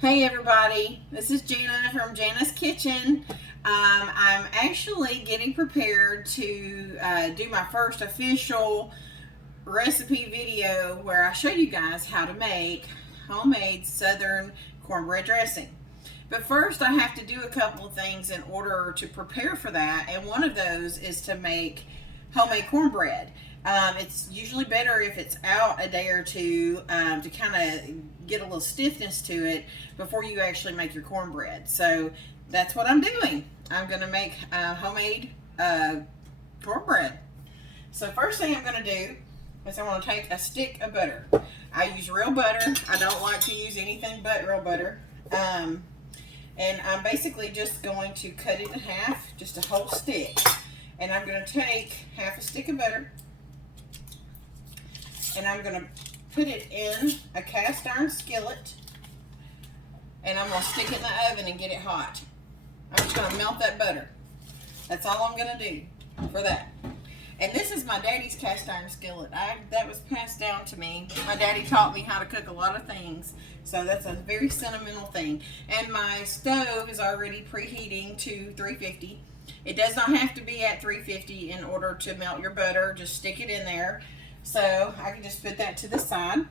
Hey everybody, this is Jana from Jana's Kitchen. I'm actually getting prepared to do my first official recipe video where I show you guys how to make homemade southern cornbread dressing. But first I have to do a couple of things in order to prepare for that, and one of those is to make homemade cornbread. It's usually better if it's out a day or two to kind of get a little stiffness to it before you actually make your cornbread. So that's what I'm doing. I'm going to make homemade cornbread. So first thing I'm going to do is I want to take a stick of butter. I use real butter. I don't like to use anything but real butter. And I'm basically just going to cut it in half, just a whole stick. And I'm going to take half a stick of butter, and I'm going to put it in a cast iron skillet, and I'm going to stick it in the oven and get it hot. I'm just going to melt that butter. That's all I'm going to do for that. And this is my daddy's cast iron skillet. That was passed down to me. My daddy taught me how to cook a lot of things, so that's a very sentimental thing. And my stove is already preheating to 350. It does not have to be at 350 in order to melt your butter. Just stick it in there. So I can just put that to the side.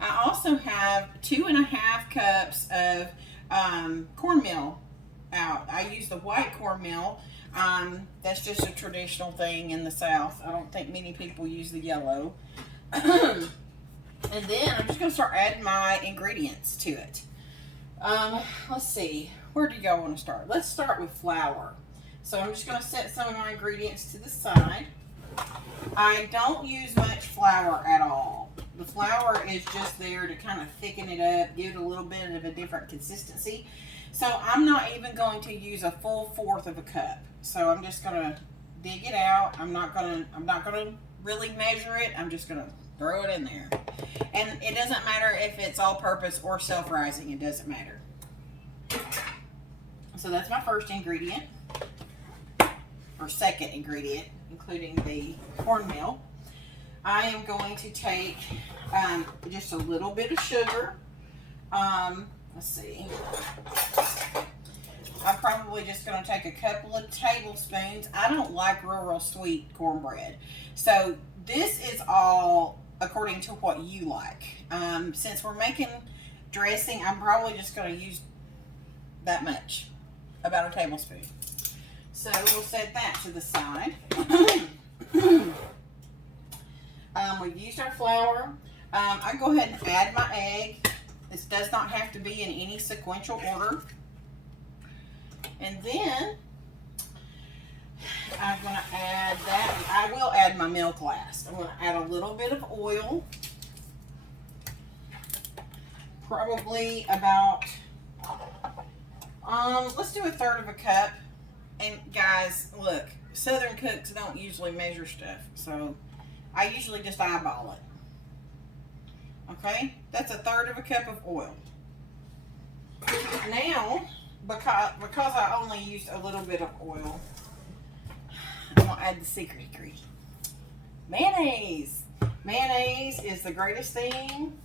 I also have 2.5 cups of cornmeal out. I use the white cornmeal. That's just a traditional thing in the South. I don't think many people use the yellow. And then I'm just going to start adding my ingredients to it. Let's see. Where do y'all want to start? Let's start with flour. So I'm just going to set some of my ingredients to the side. I don't use much flour at all. The flour is just there to kind of thicken it up, give it a little bit of a different consistency. So I'm not even going to use a full 1/4 of a cup. So I'm just going to dig it out. I'm not going to really measure it. I'm just going to throw it in there. And it doesn't matter if it's all-purpose or self-rising. It doesn't matter. So that's my first ingredient, or second ingredient, including the cornmeal. I am going to take just a little bit of sugar. Let's see. I'm probably just going to take a couple of tablespoons. I don't like real sweet cornbread. So this is all according to what you like. Since we're making dressing, I'm probably just going to use that much, about a tablespoon. So we'll set that to the side. We've used our flour. I go ahead and add my egg. This does not have to be in any sequential order. And then I'm going to add that. I will add my milk last. I'm going to add a little bit of oil. Probably about, let's do 1/3 of a cup. And guys, look, Southern cooks don't usually measure stuff, so I usually just eyeball it. Okay, that's 1/3 of a cup of oil. Now, because I only used a little bit of oil, I'm gonna add the secret ingredient, mayonnaise. Mayonnaise is the greatest thing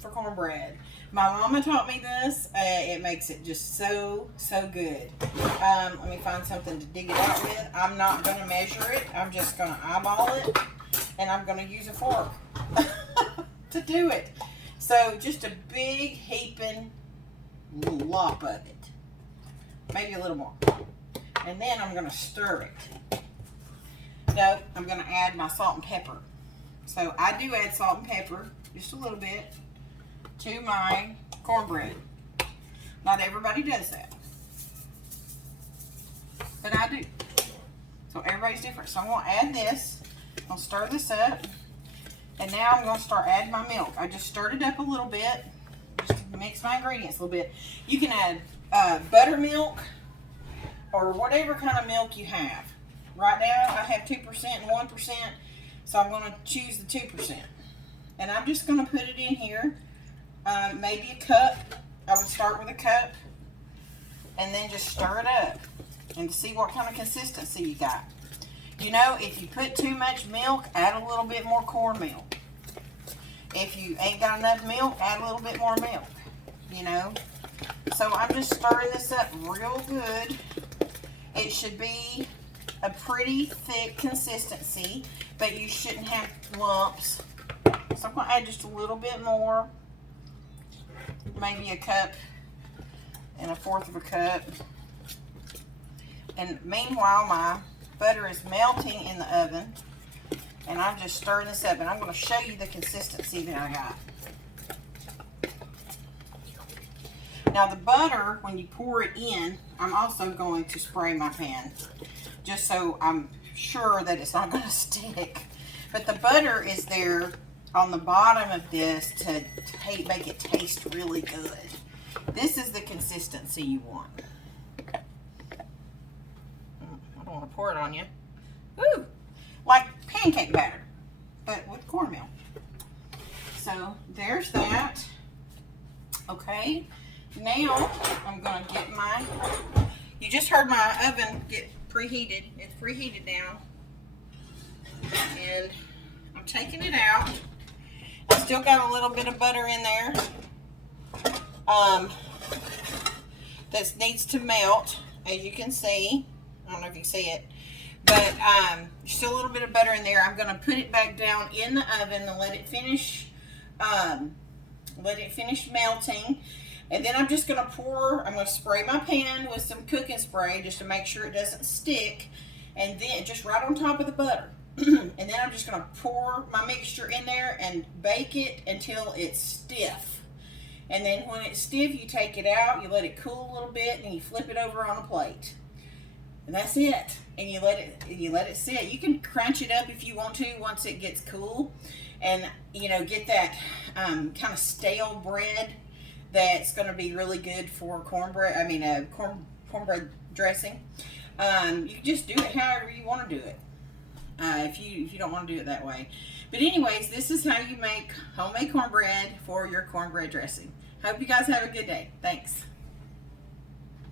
for cornbread. My mama taught me this. It makes it just so good. Let me find something to dig it out with. I'm not going to measure it. I'm just going to eyeball it. And I'm going to use a fork to do it. So just a big heaping lump of it. Maybe a little more. And then I'm going to stir it. No, I'm going to add my salt and pepper. So I do add salt and pepper, just a little bit, to my cornbread. Not everybody does that, but I do. So everybody's different. So I'm going to add this. I'm going to stir this up, and now I'm going to start adding my milk. I just stirred it up a little bit, just to mix my ingredients a little bit. You can add buttermilk or whatever kind of milk you have. Right now I have 2% and 1%, so I'm going to choose the 2%. And I'm just going to put it in here. Maybe a cup. I would start with a cup and then just stir it up and see what kind of consistency you got. You know, if you put too much milk, add a little bit more cornmeal. If you ain't got enough milk, add a little bit more milk. you know. So I'm just stirring this up real good. It should be a pretty thick consistency, but you shouldn't have lumps. So I'm going to add just a little bit more, maybe a cup and 1/4 of a cup. And meanwhile, my butter is melting in the oven, and I'm just stirring this up, and I'm going to show you the consistency that I got. Now the butter, when you pour it in, I'm also going to spray my pan, just so I'm sure that it's not going to stick. But the butter is there on the bottom of this to make it taste really good. This is the consistency you want. I don't want to pour it on you. Ooh, like pancake batter, but with cornmeal. So there's that. Okay. Now, I'm going to get you just heard my oven get preheated. It's preheated now. And I'm taking it out. I still got a little bit of butter in there. That needs to melt, as you can see. I don't know if you can see it. But still a little bit of butter in there. I'm going to put it back down in the oven and let it finish melting. And then I'm just going to spray my pan with some cooking spray just to make sure it doesn't stick. And then just right on top of the butter. And then I'm just going to pour my mixture in there and bake it until it's stiff. And then when it's stiff, you take it out, you let it cool a little bit, and you flip it over on a plate. And that's it. And you let it sit. You can crunch it up if you want to once it gets cool. And, you know, get that kind of stale bread that's going to be really good for cornbread. I mean, cornbread dressing. You can just do it however you want to do it. If you don't want to do it that way. But anyways, this is how you make homemade cornbread for your cornbread dressing. Hope you guys have a good day. Thanks.